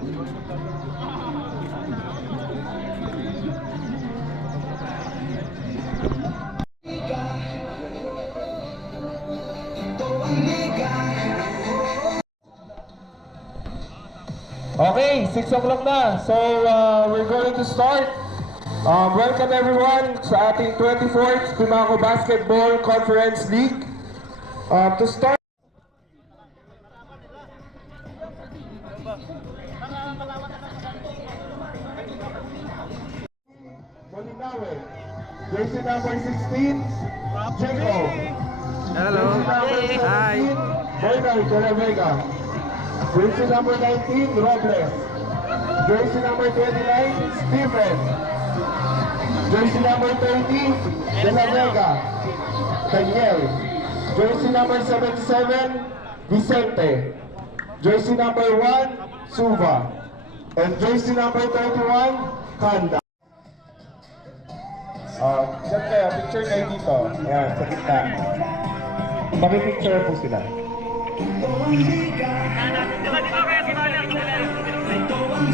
Okay, 6 o'clock na. So, we're going to start. Welcome everyone sa ating 24th Pimaco Basketball Conference League. To start, Molinawe, jersey number 16, Chico. Hello. Hi. Bernard de la Vega. Jersey number 19, Robles. Jersey number 29, Stephen. Jersey number 30, De La Vega, Daniel. Jersey number 77, Vicente. Jersey number 1, Suva. And jersey number 31, Kanda. Diyan kayo, picture kayo dito. Ayan, sa kita. Makipicture po sila.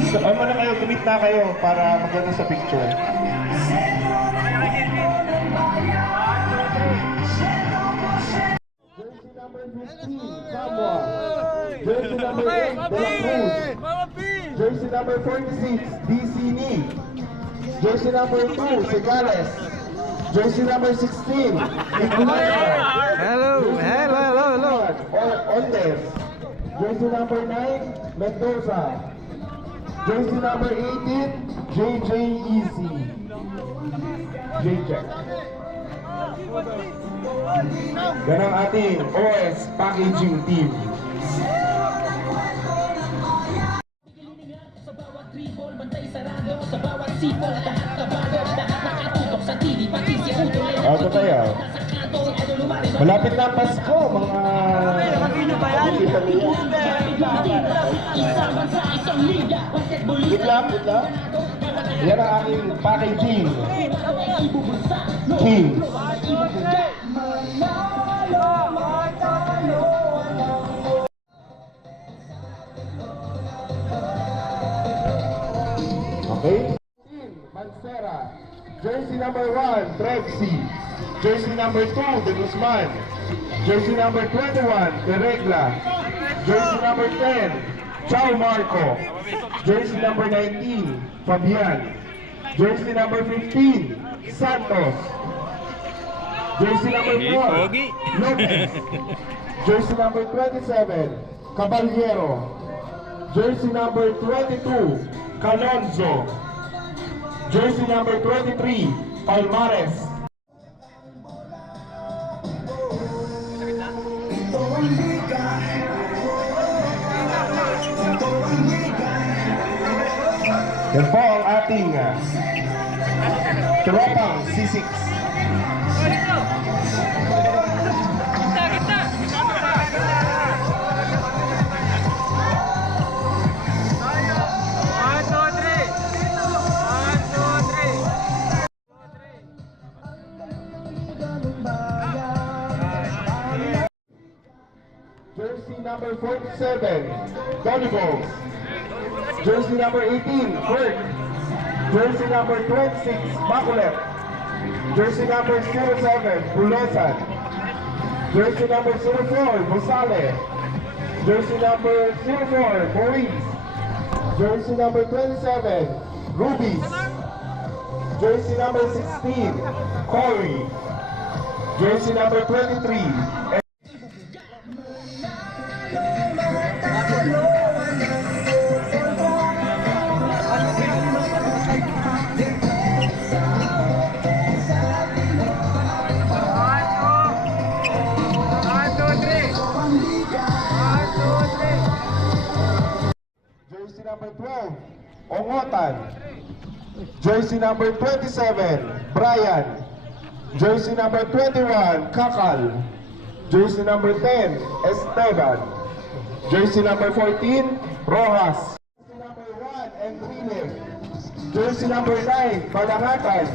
So, ano na kayo, kumit na kayo para maganda sa picture. Jersey number 15, Samoa. Jersey number 8, De La Cruz. Jersey number 46, DC Ni. Jersey number 2, Segales. Jersey number 16, Hello. Ondes. Jersey number 9, Mendoza. Jersey number 18, JJ Easy. JJ. Yan ang ating OS Packaging Team. Ito tayo. Malapit na Pasko, mga... Good luck. Yan ang aking packaging. King. Okay. Mancera. Jersey number 1, Trexie. Jersey number 2, De Guzman. Jersey number 21, De Regla. Jersey number 10, Chao Marco. Jersey number 19, Fabian. Jersey number 15, Santos. Jersey number 4, Lopez. Jersey number 27, Caballero. Jersey number 22, Calonzo. Jersey number 23, Palmares. Yan po ang ating tropang C6. Jersey number 47, Tony Bowles. Jersey number 18, Kurt. Jersey number 26, Makulet. Jersey number 07, Bulosan. Jersey number 04, Bosale. Jersey number 04, Maurice. Jersey number 27, Rubies. Jersey number 16, Corey. Jersey number 23, Jersey number 12, Ongotan. Jersey number 27, Brian. Jersey number 21, Kakal. Jersey number 10, Esteban. Jersey number 14, Rojas. Jersey number 1, Enrile. Jersey number 9, Balangatan.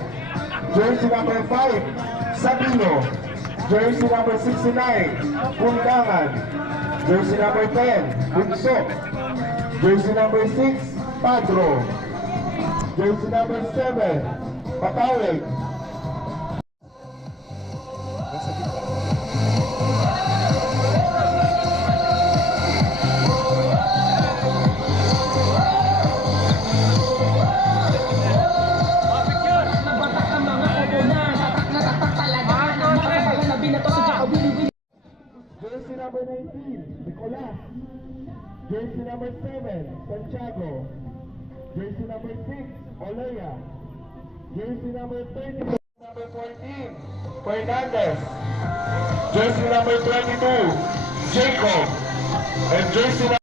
Jersey number 5, Sabino. Jersey number 69, Pundangan. Jersey number 10, Bunso. Jersey number 6, Padro. Jersey number 7, Patawig. Jersey number 19, Nicolas. Jersey number 7, Santiago. Jersey number 6, Olea. Jersey number 30, number 14, Fernandez. Jersey number 22, Jacob. And jersey number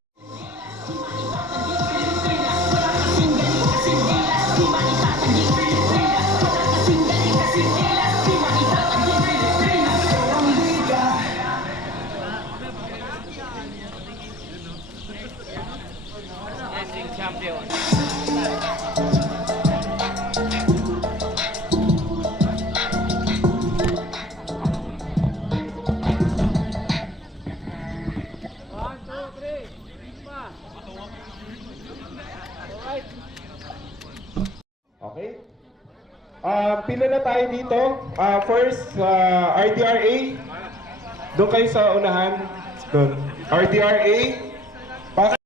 Okay. Pila na tayo dito. First, RDRA. Doon kayo sa unahan. Doon. RDRA. Our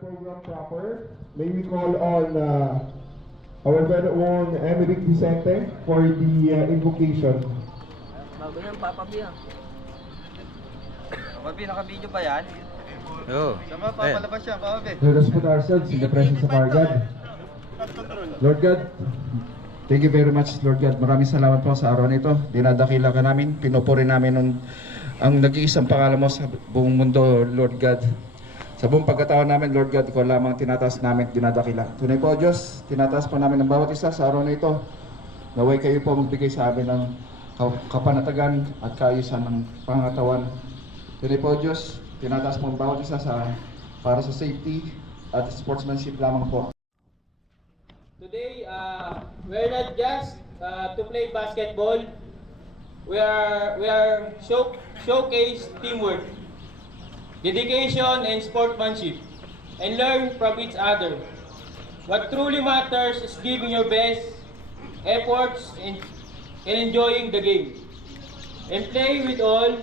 program proper. May we call on our very own Emerick Vicente for the invocation. Bago yan, Papa B ah. Papa B, naka-video pa yan? Oh. Sama, papalabas siya, Papa B. Let us put ourselves in the presence of our God. Lord God, thank you very much, Lord God. Maraming salamat po sa araw nito. Dinadakila ka namin, pinupuri namin ang nag-iisang pangalan mo sa buong mundo, Lord God. Sa buong pagkataon namin, Lord God, ikaw lamang tinataas namin, dinadakila. Tunay po, Diyos, tinataas po namin ang bawat isa sa araw na ito. Naway kayo po magbigay sa amin ng kapanatagan at kaayusan ng pangatawan. Tunay po, Diyos, tinataas po ang bawat isa para sa safety at sportsmanship lamang po. Today, we're not just to play basketball. We are showcase teamwork, dedication, and sportsmanship, and learn from each other. What truly matters is giving your best efforts and enjoying the game, and play with all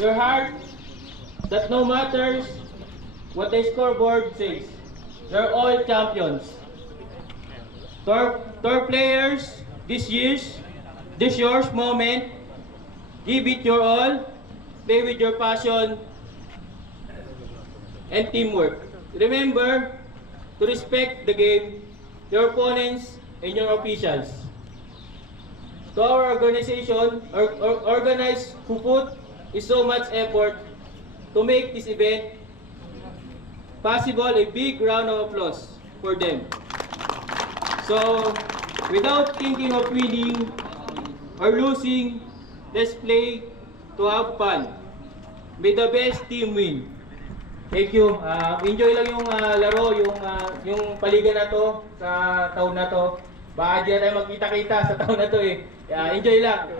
your heart. That no matters what the scoreboard says, you're all champions. To our players, this yours moment. Give it your all. Play with your passion and teamwork. Remember to respect the game, your opponents, and your officials. To our organization, organized who put so much effort to make this event possible, a big round of applause for them. So, without thinking of winning or losing, let's play to have fun. May the best team win. Thank you. Enjoy lang yung laro, yung paligan na to sa taon na to. Baka di na tayo magkita-kita sa taon na to eh. Enjoy lang.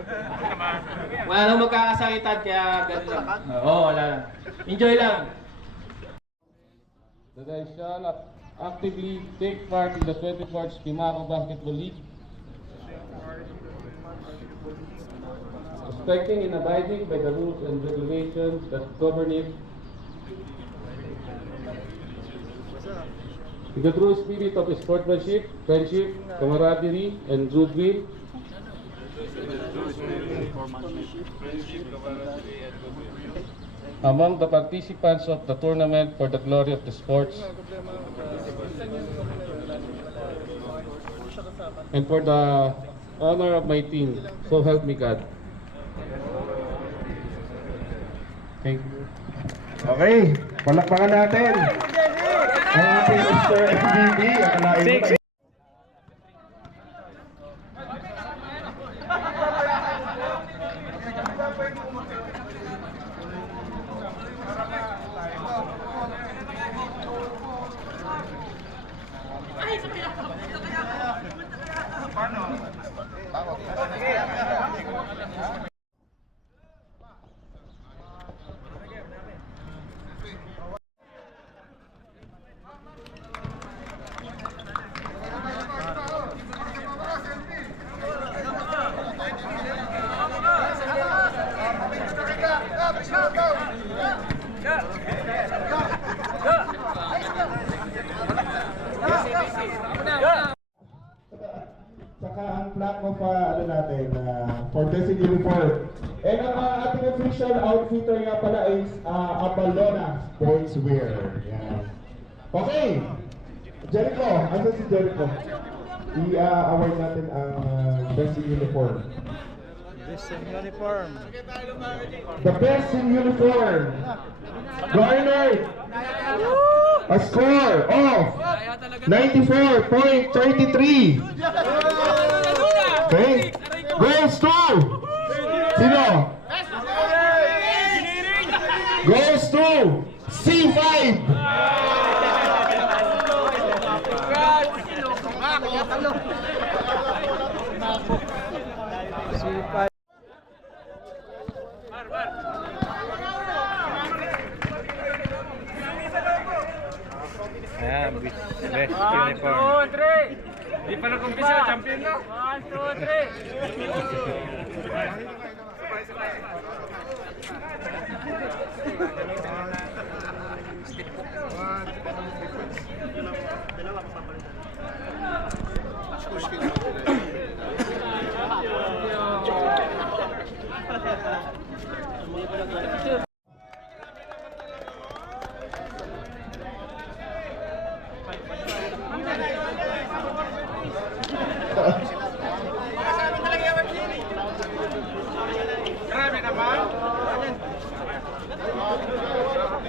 Wala nang magkakasakitan, kaya ganun lang. Oo, wala lang. Enjoy lang. That I shall actively take part in the 24th Pimaco Basketball League, respecting and abiding by the rules and regulations that govern it, in the true spirit of sportsmanship, friendship, camaraderie, and goodwill, among the participants of the tournament for the glory of the sports and for the honor of my team. So help me God. Thank you. Okay, palakpakan natin ang ating Mr. MVP. Akalain mo dress in uniform. And ang ating official outfitter nga pala is Apalona Sportswear. Yan. Okay. Jericho, asa si Jericho? I-award natin ang best in uniform. Best in uniform. The best in uniform. Garnered a score of 94.33. Okay. Goes to sino? Goes to C5. Ayan, best uniform. 1, 2, 3. Di pa nag-umpisa, champion na. 1, 2, 3.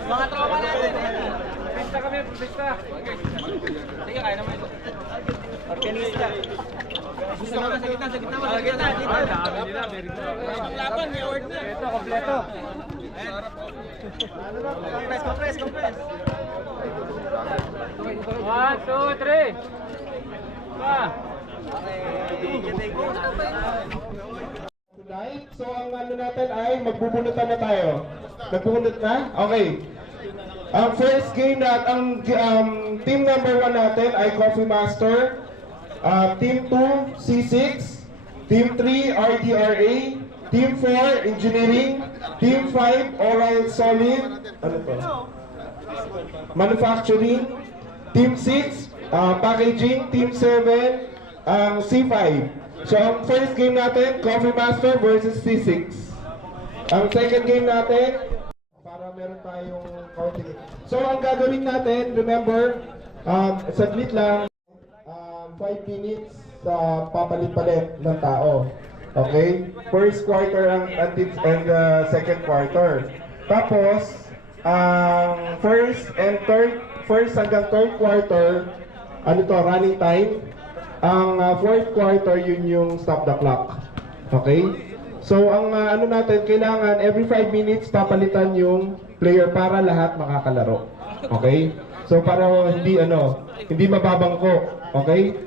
Mga tropa natin. Pista kami, pista. Sige, kaya naman ito. Organista. Gusto mo sa gitna, sa gitna. Sa gitna, dito. Dami nila, very good. Laban, may award na. Ito, kompleto. Compress. 1, 2, 3. Pa. Tonight, so ang ano natin ay magbubunutan na tayo. Nagbubunot na? Okay. Ang first game natin, ang team number 1 natin ay Coffee Master. Team 2, C6. Team 3, RDRA. Team 4, Engineering. Team 5, Oral Solid. Ano to? Manufacturing. Team 6, Packaging. Team 7, C5. So ang first game natin, Coffee Master versus C6. Ang second game natin, para meron tayong counting. So ang gagawin natin, remember, saglit lang, 5 minutes sa papalit-palit ng tao. Okay? First quarter and second quarter. Tapos, first hanggang third quarter, ano to, running time. Ang fourth quarter, yun yung stop the clock. Okay? So, ang ano natin, kailangan every 5 minutes papalitan yung player para lahat makakalaro. Okay? So, para hindi mababangko. Okay?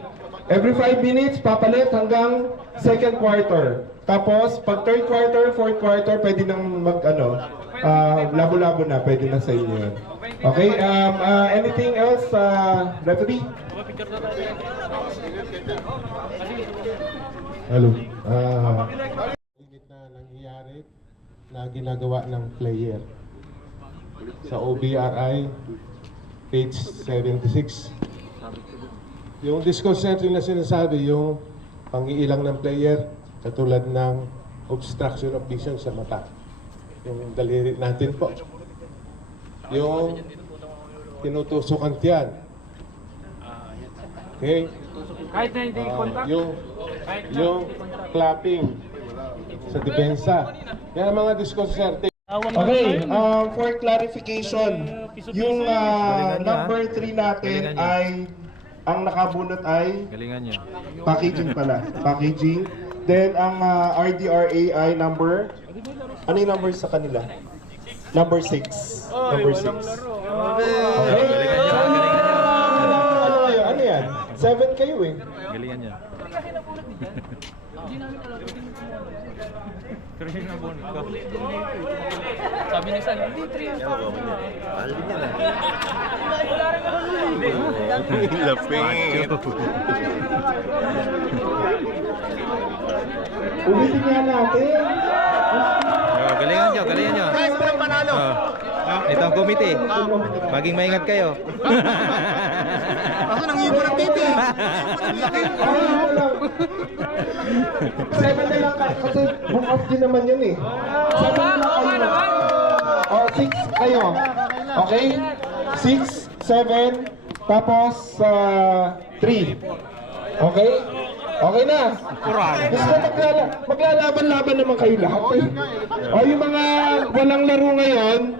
Every 5 minutes papalit hanggang second quarter. Tapos, pag third quarter, fourth quarter, pwede nang labo-labo na, pwede na sa inyo yun. Okay? Anything else, referee? Hello. Na nangyayari na ginagawa ng player sa OBRI page 76. Yung disconcerting na sinasabi, yung pangiilang ng player katulad ng obstruction of vision sa mata. Yung daliri natin po. Yung tinutusukan tiyan. Okay? Kahit na hindi contact. Yung clapping sa depensa. Yan ang mga disconcerting. Okay, for clarification, yung number 3 natin ay, ang nakabunot ay Galingan nyo. packaging pala. Packaging. Then, ang RDRA ay number, ano yung number sa kanila? Number 6. Number 6. Okay. Ano yan? 7 kayo eh. Galingan nyo. Sabi niya saan, hindi 3 yung Ulitin nga natin. Galingan nyo, galingan nyo. Guys, walang panalo. Ito ang committee. Maging maingat kayo. Ako nang ibon ng titi. 7 na lang kasi book off din naman yun eh. 7 na lang kayo. O, 6 kayo. Okay? 6, 7, tapos 3. Okay? Okay na. Gusto maglalaban-laban naman kayo lahat eh. O, yung mga walang laro ngayon,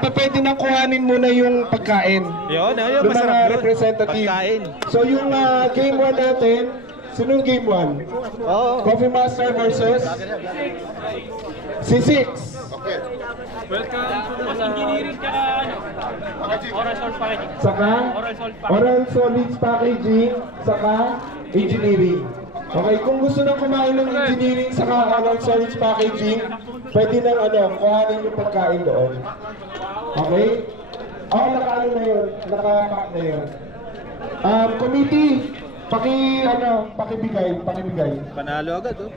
pwede nang kuhanin muna yung pagkain. Yun, Yung masarap mga yun. representative. Pagkain. So yung game 1 natin, sinong game 1? Coffee Master versus si 6. Saka Oral Solids Packaging, saka Engineering. Okay, kung gusto nang kumain ng Engineering saka Oral Solids Packaging, pwede nang kuhanin yung pagkain doon. Okay? Nakaano na yun, nakapack na yun. Committee, pakibigay. Panalo agad, oh.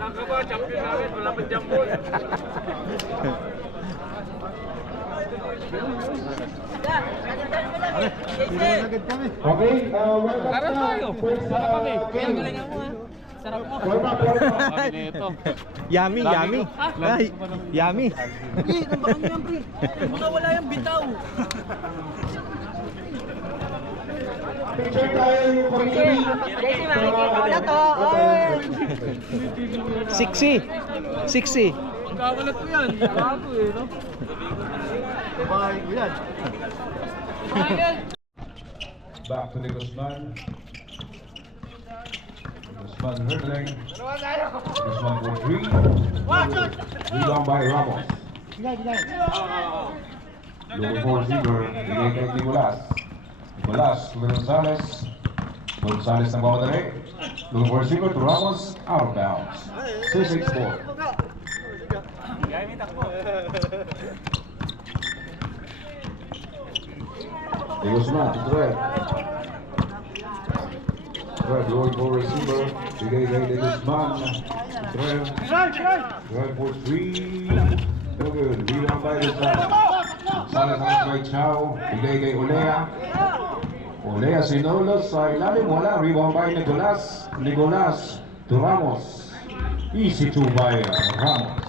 Saan ka ba? Champion namin. Wala pa jambol. Okay, welcome na. First game. Warm up. Yummy. Ay, yummy. Hindi, tambakan niyo yan, pre. Mga wala yung bitaw. Picture tayo yung committee. Kasi makikita ko na to. Sixty. Magkakalat ko yan. Bago eh, no? Back to the Guzman. Guzman dribbling. Guzman for 3. Rebound by Ramos. Looking for Ziver. Bigay kay Nicolas. Nicolas to Gonzalez. Gonzalez ng mamadali. Looking for Ziver to Ramos. Out of bounds. 6-6-4. De Guzman to Trev. Trev going for receiver. Bigay kay De Guzman. Trev. Trev for 3. No good. Rebound by Gonzalez. Gonzalez naman kay Chao. Bigay kay Olea. Olea sinulos sa ilalim. Wala. Rebound by Nicolas. Nicolas to Ramos. Easy to by Ramos.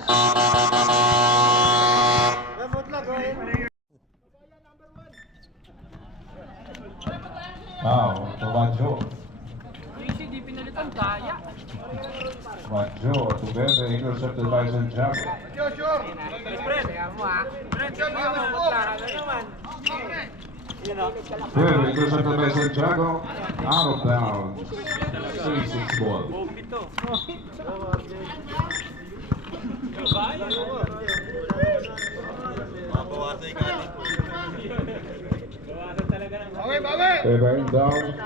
Now, Tomajo. Hindi pinalitan, kaya. Tomajo to Bebe, intercepted by Santiago. Bebe, intercepted by Santiago. Out of bounds. 6-6 ball. Bebe down.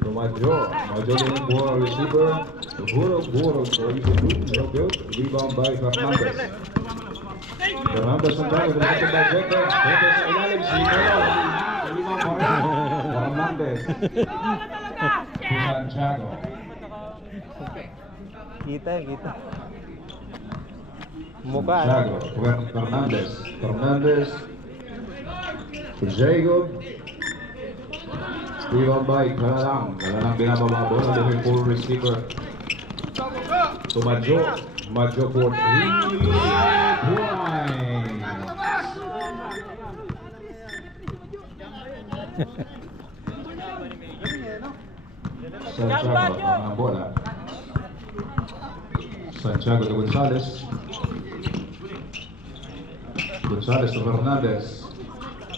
Tomajo. Tomajo looking for a receiver. Buro. So he's a good. No good. Rebound by Fernandez. Fernandez Santiago. Intercepted by Becker. Becker sa ilalim. Sinero. Rebound pa rin. Fernandez. Santiago. Kita. Mukha. Santiago. Fernandez. Fernandez. Jacob. Rebound by Kalalang. Kalalang binababa bola. Looking for receiver. Tomajo. Tomajo for 3 points. Santiago ang bola. Santiago to Gonzalez. Gonzalez to Fernandez.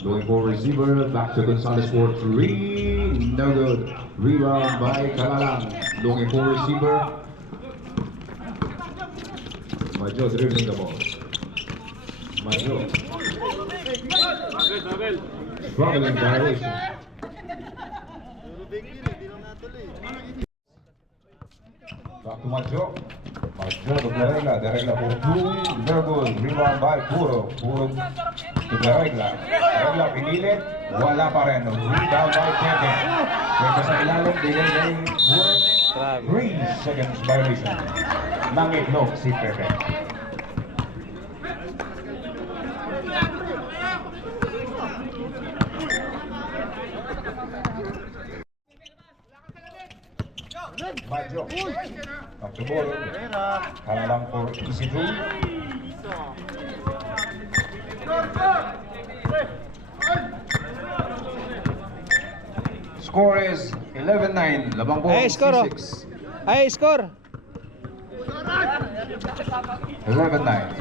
Looking for receiver. Back to Gonzalez for 3. No good. Rebound by Kalalang. Looking for receiver. Majo dribbling the ball. Majo. Struggling violation. Back to Majo. Majo to Deregla for 2. No good. Rebound by Puro. Puro to Deregla. Deregla pinilit. Wala pa rin. Rebound by Pepe. Pepe sa ilalim. Bigay kay Puro. 3 seconds violation. Nangitlog si Pepe. Majo. Back to ball. Halalang for easy through. Score is 11-9. Labang ball, Ay, score, oh. C6. Ay, score. 11-9.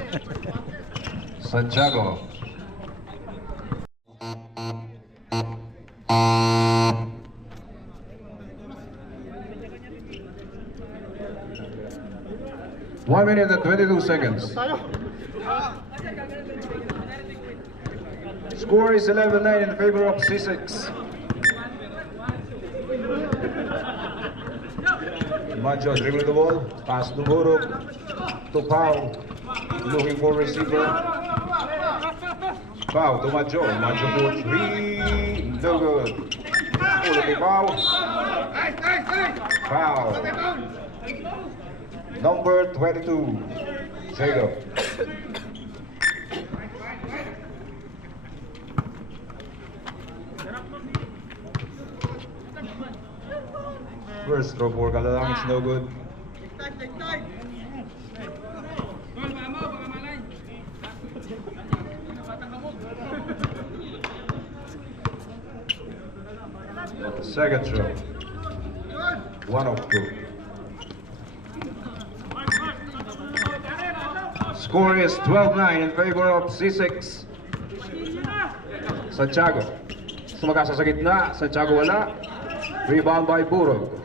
Santiago. One minute and 22 seconds. Score is 11-9 in favor of C6. Majo dribbling the ball, pass to Buruk, to Pau, looking for receiver. Pau to Majo, Majo for three, no good. Ulo kay Pau. Pau. Number 22, Jacob. First throw for Kalalang is no good. Second throw. 1 of 2. Score is 12-9 in favor of C6. Santiago. Sumagasa sa gitna. Santiago wala. Rebound by Buruk.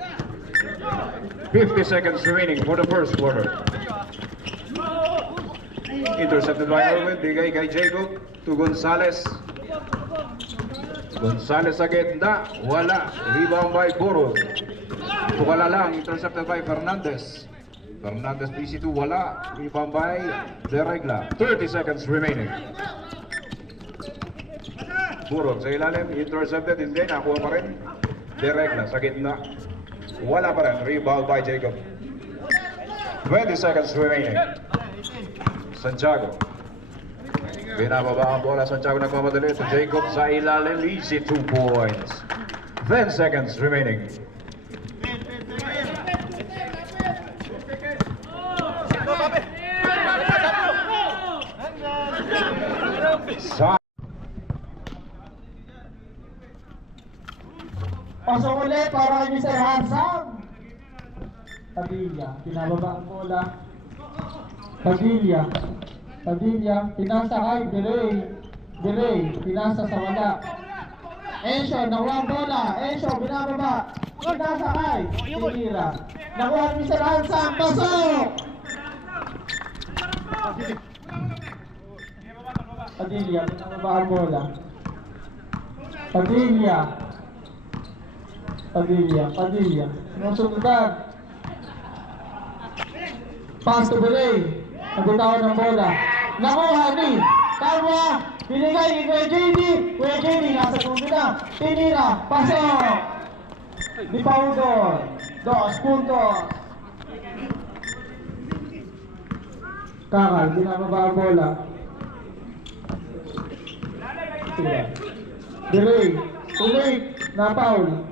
50 seconds remaining for the first quarter. Intercepted by Erwin. Bigay kay Jacob to Gonzales. Gonzales sa gitna. Wala. Rebound by Buruk. Tukala lang. Intercepted by Fernandez. Fernandez PC2 wala. Rebound by De Regla. 30 seconds remaining. Buruk sa ilalim. Intercepted. Hindi. Nakuha pa rin. De Regla sa gitna. Wala pa rin. Rebound by Jacob. 20 seconds remaining. Santiago. Binababa ang bola. Santiago nagmamadali to Jacob sa ilalim. Easy 2 points. 10 seconds remaining. Pasok ulit para kay Mr. Hansam. Padilla, pinababa ang bola. Padilla, pinasa kay Delay, pinasa sa wala. Enzo, nakuha ang bola. Enzo, binababa. Pinasa kay Tinira. Nakuha ni Mr. Hansam, pasok! Padilla, pinababa ang bola. Padilla. Sinusundan. Pass to Belay. Nagutawan ng bola. Nakuha ni Kalma. Binigay ni Kuya JD. Kuya JD nasa tundo na. Tinira. Pasok. Ni Paudor. 2 puntos. Kakal. Binababa ang bola. Belay. Ulit. Na Paul.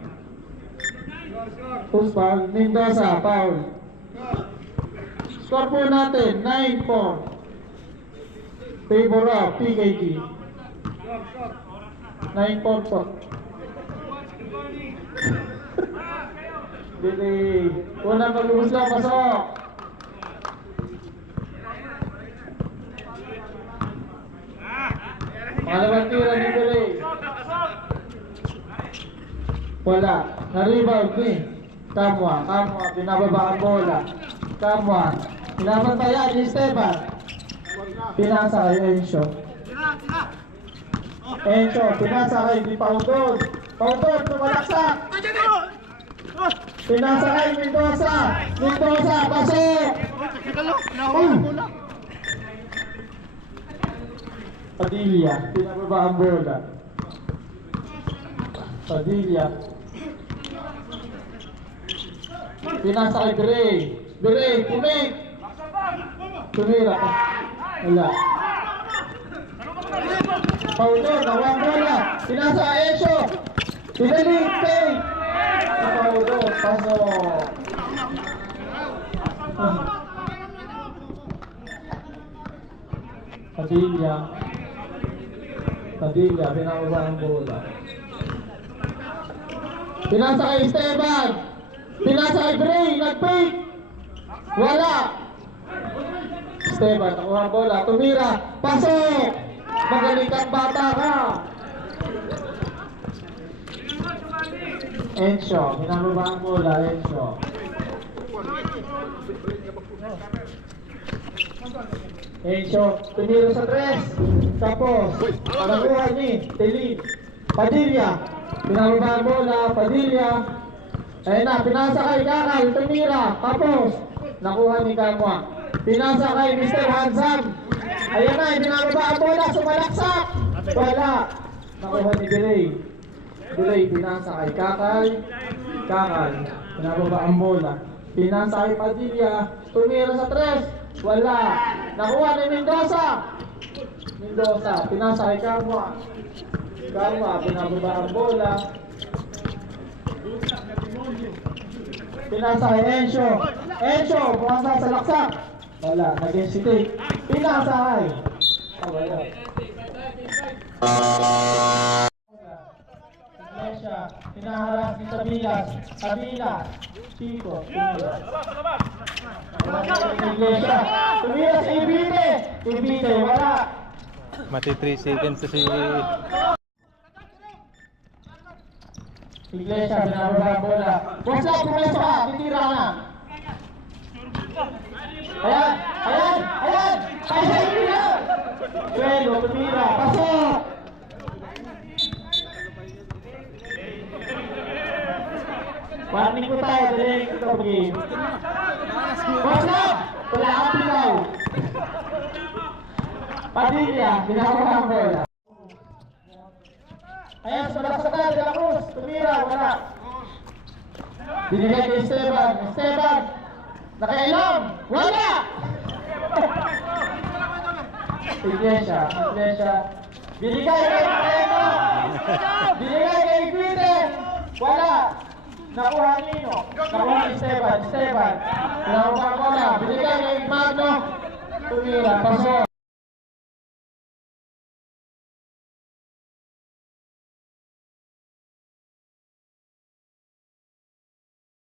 Usman, Mendoza, foul. Score po natin, 9-4. Favor of PKG. 9-4 po. Billy, unang pag-ubus lang, pasok. Pangalawang tira ni Billy. Wala. Na-rebound ni Kamwa, binababa ang bola. Kamwa, pinabantayan ni Esteban. Pinasa kay Enzo. Pinasa kay ni Paudon. Paudon, tumalaksak. Pinasa kay Mendoza. Pasok. Padilla, pinababa ang bola. Padilla. Pinasa kay Gray, Pumig. Tumira. Wala. Paulo, nawang bola. Pinasa kay Enzo. Pinalik, Paulo, pasok. Padilla, pinakaba ang bola. Pinasa kay Esteban. Pinasa kay Bray, nag-fake. Wala. Esteban, nakuha ang bola. Tumira, pasok. Magaling kang bata ka. Enzo, pinakaba ang bola, Enzo. Enzo, tumira sa tres. Tapos, nakuha ni Telin. Padilla, pinakaba ang bola, Padilla. Ayun na, pinasa kay Kakal, tumira. Tapos, nakuha ni Kamwa. Pinasa kay Mr. Hansam. Ayun na, pinakaba ang bola, sumalaksak. Wala. Nakuha ni Delay. Delay, pinasa kay Kakal. Kakal, pinakaba ang bola. Pinasa kay Padilla. Tumira sa tres. Wala. Nakuha ni Mendoza. Mendoza, pinasa kay Kamwa. Kamwa, pinakaba ang bola. Pinasa kay Enzo. Enzo, pumasa sa laksak. Wala, nag-hesitate. Pinasa kay. Wala. Iglesia, pinaharas ni Sabilas. Sabilas. Chico, tumira. Iglesia, tumira si Ibite. Ibite, wala. Mati 3 seconds na si Iglesia, pinababa ang bola. Basta, pumeso ka, titira ka na. Ayan, ayan, ayan. Ayan, tira. Suelo, tumira, pasok. Warning ko tayo, daling ito game. Basta, wala kang pilaw. Padilla, pinababa ang bola. Ayan, sumalaksakan, De La Cruz, tumira, wala. Binigay kay Esteban, Esteban, nakailam, wala! Iglesia, Iglesia, binigay kay Moreno, binigay kay Guide, wala. Nakuha Nino, nakuha ni Esteban, Esteban, nakuha ko na, binigay kay Magno, tumira, pasok.